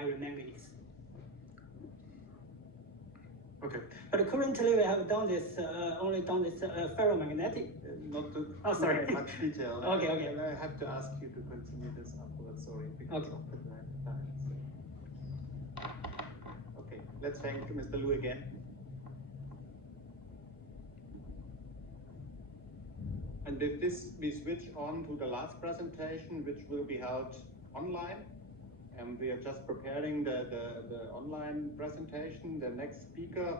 aerodynamics. Okay. But currently we have done this, only done this ferromagnetic. Not to sorry. much detail. Okay, okay. And I have to ask you to continue this afterwards, sorry, because Okay. of the time. Okay, let's thank Mr. Liu again. And with this, we switch on to the last presentation, which will be held online. And we are just preparing the online presentation. The next speaker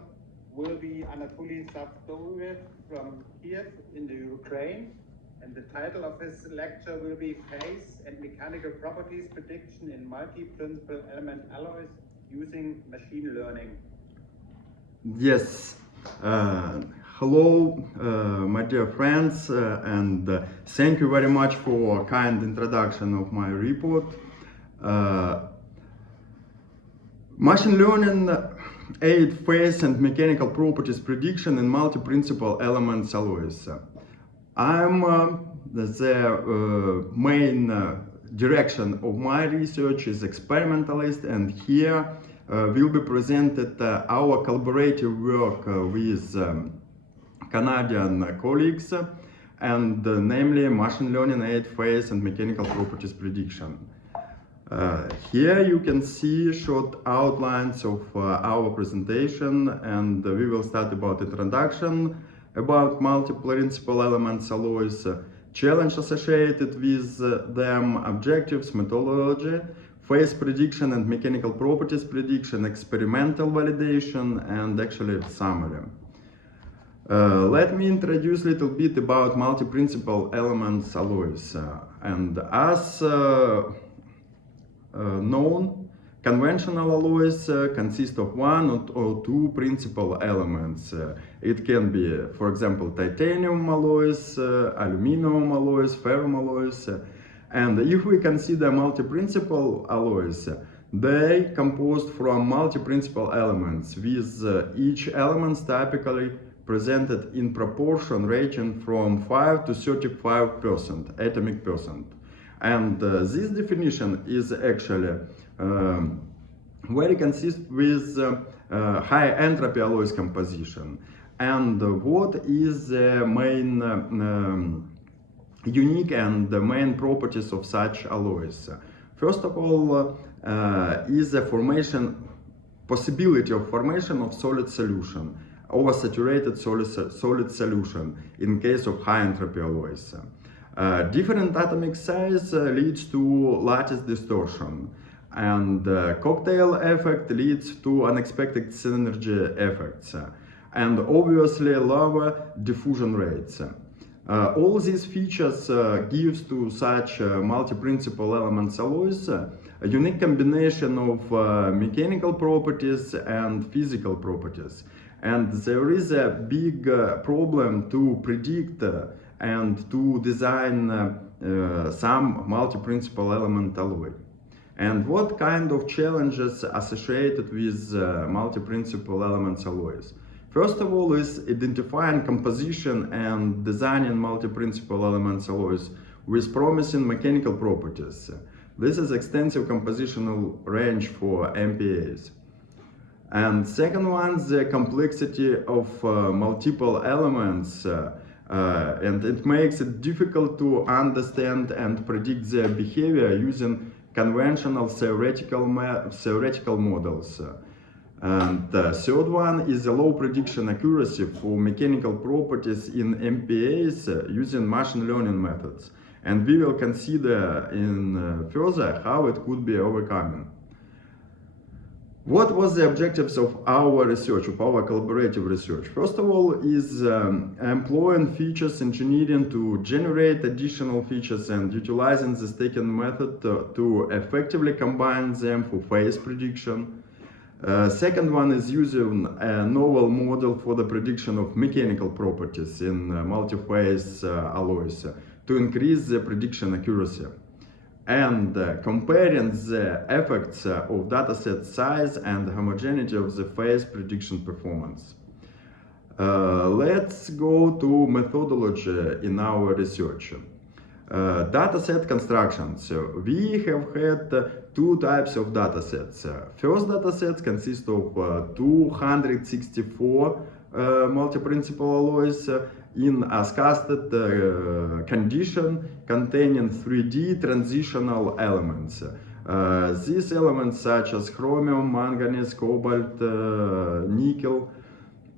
will be Anatoly Savdoyev from Kiev in the Ukraine. And the title of his lecture will be Phase and Mechanical Properties Prediction in Multi-Principal Element Alloys Using Machine Learning. Yes. Hello, my dear friends, and thank you very much for kind introduction of my report. Machine learning aid phase and mechanical properties prediction in multi-principal elements alloys. I'm the main direction of my research is experimentalist, and here will be presented our collaborative work with Canadian colleagues, and namely machine learning aid phase and mechanical properties prediction. Here you can see short outlines of our presentation, and we will start about introduction, about multi-principal elements alloys, challenge associated with them, objectives, methodology, phase prediction and mechanical properties prediction, experimental validation, and actually summary. Let me introduce a little bit about multi-principal elements alloys. And as known, conventional alloys consist of one or two principal elements. It can be, for example, titanium alloys, aluminum alloys, ferrum alloys. And if we consider multi-principal alloys, they composed from multi-principal elements, with each element typically presented in proportion ranging from 5 to 35% atomic percent. And this definition is actually very consistent with high entropy alloys composition. And what is the main unique and the main properties of such alloys? First of all, is the possibility of formation of solid solution, oversaturated solid solution in case of high entropy alloys. Different atomic size leads to lattice distortion, and cocktail effect leads to unexpected synergy effects, and obviously lower diffusion rates. All these features gives to such multi-principal elements alloys a unique combination of mechanical properties and physical properties. And there is a big problem to predict and to design some multi-principal element alloy. And what kind of challenges associated with multi-principal elements alloys? First of all is identifying composition and designing multi-principal elements alloys with promising mechanical properties. This is extensive compositional range for MPAs. And second one, the complexity of multiple elements, and it makes it difficult to understand and predict their behavior using conventional theoretical models. And the third one is the low prediction accuracy for mechanical properties in MPAs using machine learning methods. And we will consider in further how it could be overcome. What was the objectives of our research, of our collaborative research? First of all is employing features engineering to generate additional features and utilizing the stacking method to effectively combine them for phase prediction. Second one is using a novel model for the prediction of mechanical properties in multi-phase alloys to increase the prediction accuracy. And comparing the effects of dataset size and homogeneity of the phase prediction performance. Let's go to methodology in our research. Dataset constructions. We have had two types of datasets. First dataset consists of 264 multi-principal alloys in a casted condition containing 3D transitional elements. These elements such as chromium, manganese, cobalt, nickel.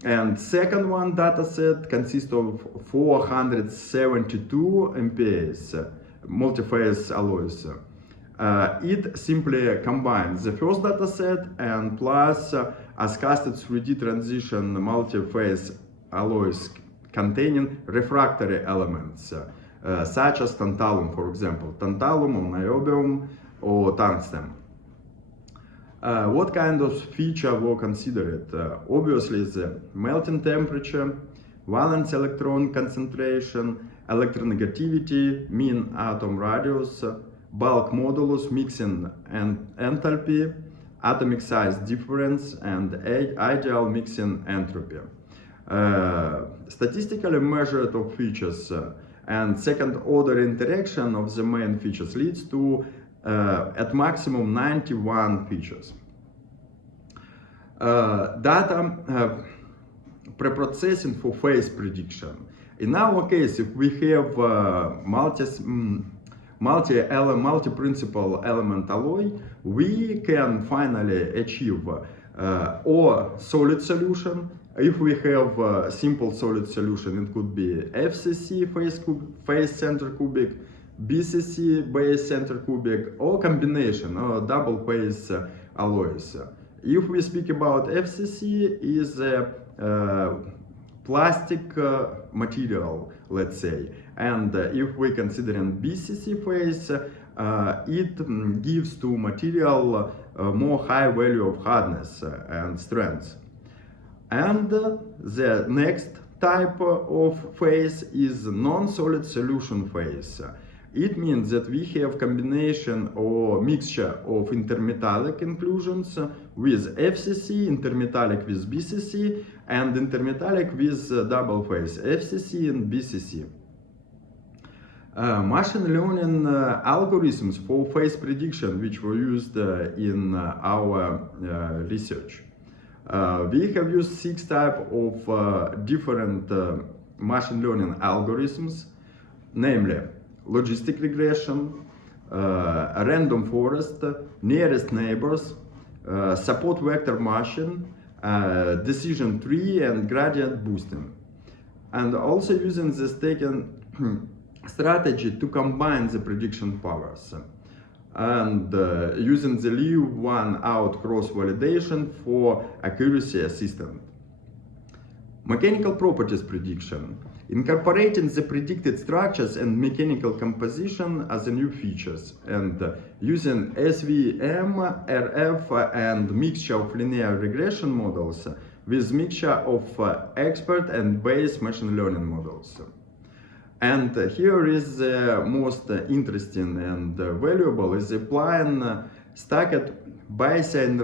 And second one dataset consists of 472 MPAs, multi-phase alloys. It simply combines the first dataset and plus as casted 3D transition multi-phase alloys containing refractory elements, such as tantalum, for example, tantalum or niobium or tungsten. What kind of feature were considered? Obviously the melting temperature, valence electron concentration, electronegativity, mean atom radius, bulk modulus, mixing and enthalpy, atomic size difference, and ideal mixing entropy. Statistically measured of features and second order interaction of the main features leads to at maximum 91 features. Data preprocessing for phase prediction. In our case, if we have multi-principal element alloy, we can finally achieve or solid solution. If we have a simple solid solution, it could be FCC phase center cubic, BCC base center cubic, or combination or double phase alloys. If we speak about FCC, is a plastic material, let's say, and if we consider in BCC phase, it gives to material more high value of hardness and strength. And the next type of phase is non-solid solution phase. It means that we have combination or mixture of intermetallic inclusions with FCC, intermetallic with BCC, and intermetallic with double phase, FCC and BCC. Machine learning algorithms for phase prediction, which were used in our research. We have used 6 types of different machine learning algorithms, namely logistic regression, random forest, nearest neighbors, support vector machine, decision tree, and gradient boosting. And also using this taken strategy to combine the prediction powers. And using the leave one out cross validation for accuracy assistant. Mechanical properties prediction. Incorporating the predicted structures and mechanical composition as the new features, and using SVM, RF, and mixture of linear regression models with mixture of expert and base machine learning models. And here is the most interesting and valuable is applying stacked Bayesian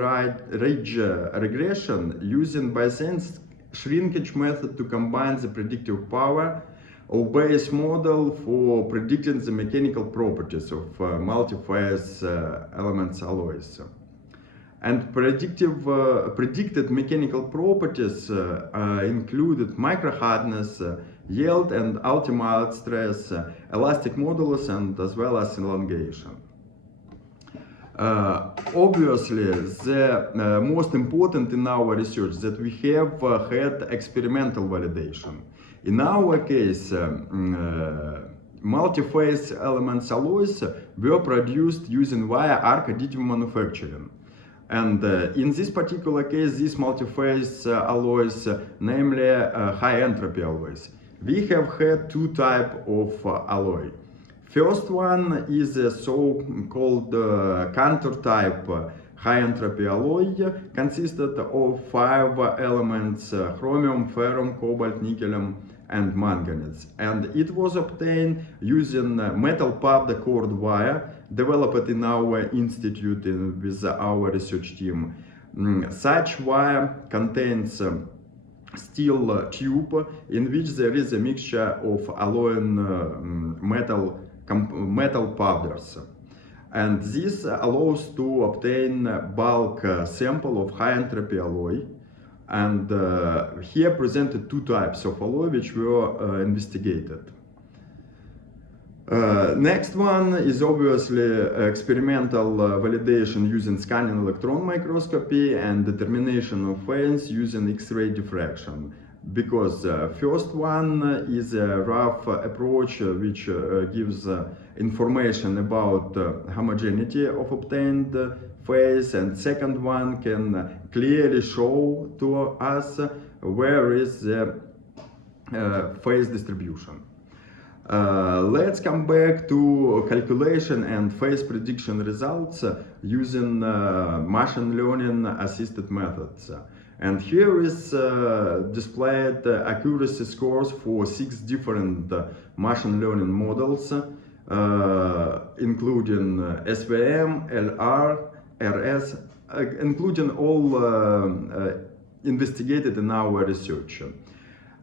ridge regression using Bayesian's shrinkage method to combine the predictive power of Bayes model for predicting the mechanical properties of multi-phase elements alloys. And predicted mechanical properties included micro-hardness, yield and ultimate stress, elastic modulus, and as well as elongation. Obviously, the most important in our research that we have had experimental validation. In our case, multi-phase elements alloys were produced using via arc additive manufacturing. And in this particular case, these multi-phase alloys, namely high entropy alloys. We have had 2 types of alloy. First one is a so-called Cantor type high entropy alloy, consisted of 5 elements, chromium, ferrum, cobalt, nickel, and manganese. And it was obtained using metal pumped cord wire developed in our institute with our research team. Such wire contains steel tube in which there is a mixture of alloying metal metal powders. And this allows to obtain bulk sample of high entropy alloy. And here presented two types of alloy which were investigated. Next one is obviously experimental validation using scanning electron microscopy and determination of phase using X-ray diffraction. Because first one is a rough approach which gives information about homogeneity of obtained phase, and second one can clearly show to us where is the phase distribution. Let's come back to calculation and phase prediction results using machine learning assisted methods. And here is displayed accuracy scores for 6 different machine learning models, including SVM, LR, RS, including all investigated in our research,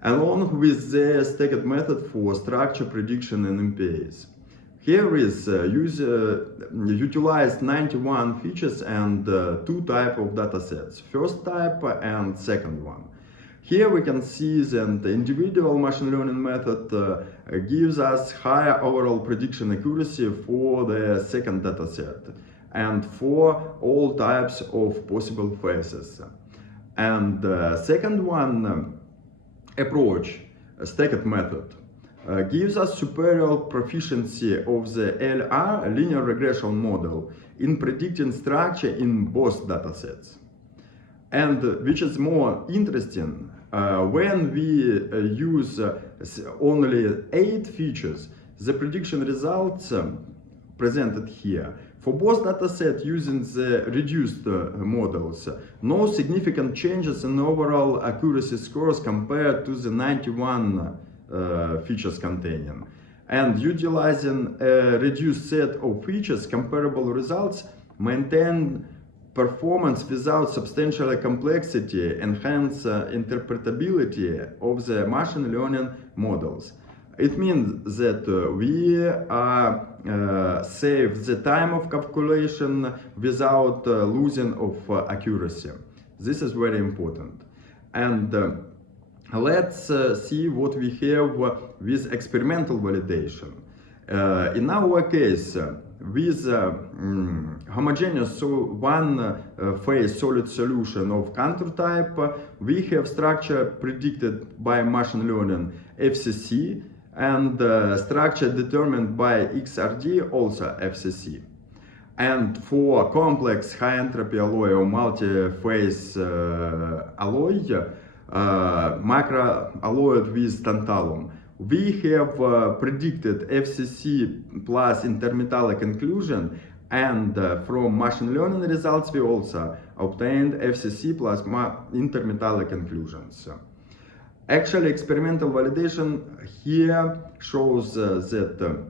along with the stacked method for structure prediction and MPAs. Here is utilized 91 features and two types of datasets, first type and second one. Here we can see that the individual machine learning method gives us higher overall prediction accuracy for the second dataset and for all types of possible phases. And the second one approach, stacked method, gives us superior proficiency of the LR linear regression model in predicting structure in both datasets. And which is more interesting, when we use only 8 features, the prediction results presented here. For both datasets using the reduced models, no significant changes in overall accuracy scores compared to the 91 features containing. And utilizing a reduced set of features, comparable results maintain performance without substantial complexity, enhance interpretability of the machine learning models. It means that we save the time of calculation without losing of accuracy. This is very important. And let's see what we have with experimental validation. In our case, with homogeneous one phase solid solution of Cantor type, we have structure predicted by machine learning FCC, and structure determined by XRD, also FCC. And for complex high entropy alloy or multi-phase alloy, microalloyed with tantalum, we have predicted FCC plus intermetallic inclusion, and from machine learning results we also obtained FCC plus intermetallic inclusions. Actually, experimental validation here shows that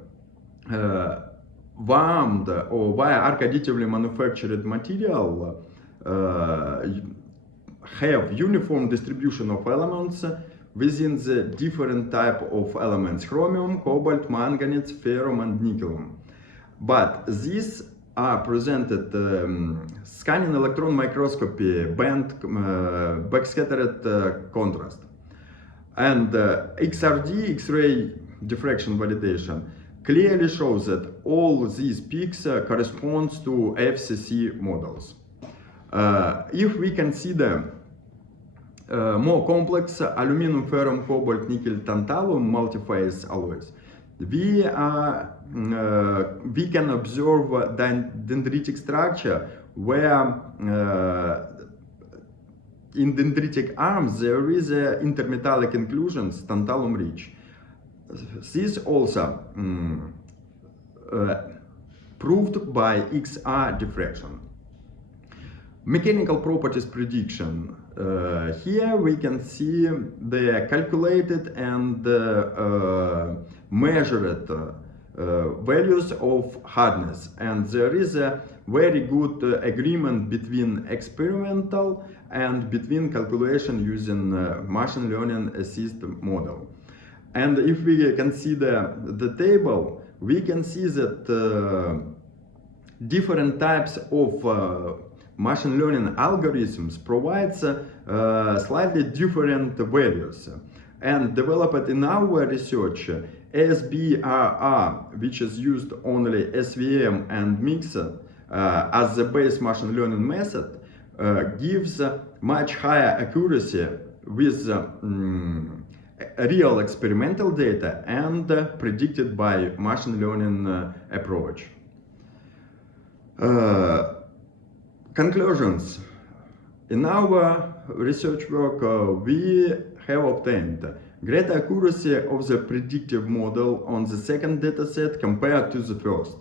warmed or via arc additively manufactured material have uniform distribution of elements within the different type of elements: chromium, cobalt, manganese, ferrum, and nickel. But these are presented scanning electron microscopy band backscattered contrast. And XRD, X-ray diffraction validation, clearly shows that all these peaks corresponds to FCC models. If we consider more complex aluminum, ferrum, cobalt, nickel, tantalum multi-phase alloys, we can observe dendritic structure where in dendritic arms there is intermetallic inclusions, tantalum rich. This also proved by XR diffraction. Mechanical properties prediction. Here we can see the calculated and measured values of hardness, and there is a very good agreement between experimental and between calculation using machine learning assist model. And if we consider the table, we can see that different types of machine learning algorithms provides slightly different values. And developed in our research, SBRR, which is used only SVM and Mixer as the base machine learning method, gives much higher accuracy with real experimental data and predicted by machine learning approach. Conclusions. In our research work, we have obtained greater accuracy of the predictive model on the second dataset compared to the first.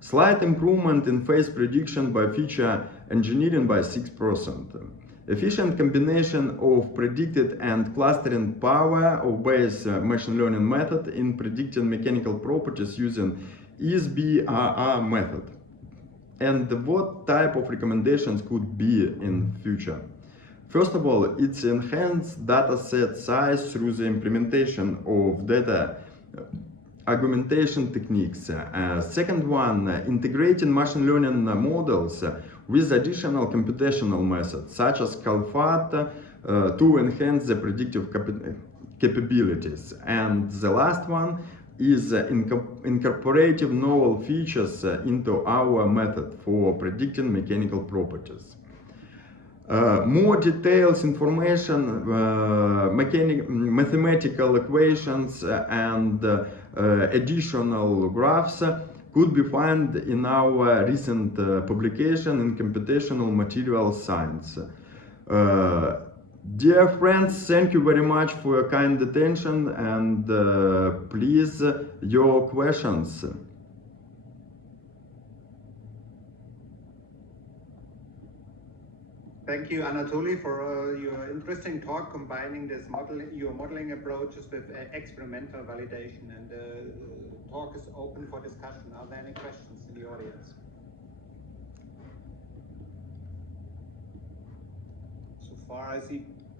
Slight improvement in phase prediction by feature engineering by 6%. Efficient combination of predicted and clustering power of base machine learning method in predicting mechanical properties using SBRR method. And what type of recommendations could be in future? First of all, it's enhanced dataset size through the implementation of data augmentation techniques. Second one, integrating machine learning models with additional computational methods, such as CalFAT, to enhance the predictive capabilities. And the last one is incorporating novel features into our method for predicting mechanical properties. More details, information, mathematical equations, and additional graphs could be found in our recent publication in Computational Material Science. Dear friends, thank you very much for your kind attention, and please, your questions. Thank you, Anatoly, for your interesting talk combining this your modeling approaches with experimental validation. And the talk is open for discussion. Are there any questions in the audience? So far, I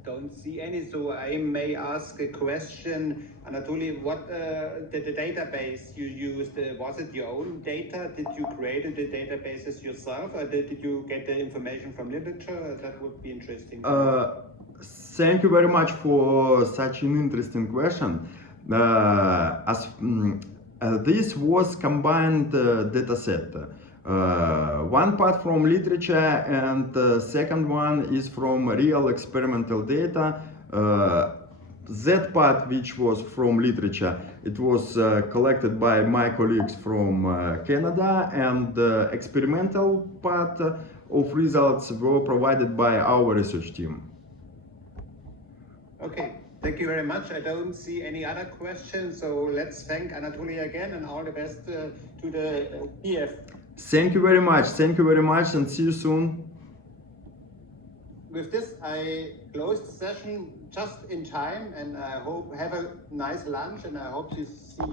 don't see any, so I may ask a question. Anatoly, what the database you used, was it your own data? Did you create the databases yourself, or did you get the information from literature? That would be interesting. Thank you very much for such an interesting question. This was combined data set. One part from literature, and the second one is from real experimental data. That part, which was from literature, it was collected by my colleagues from Canada, and the experimental part of results were provided by our research team. Okay, thank you very much. I don't see any other questions, so let's thank Anatoly again, and all the best to the PF. Thank you very much, and see you soon. With this, I close the session just in time, and I hope have a nice lunch, and I hope to see you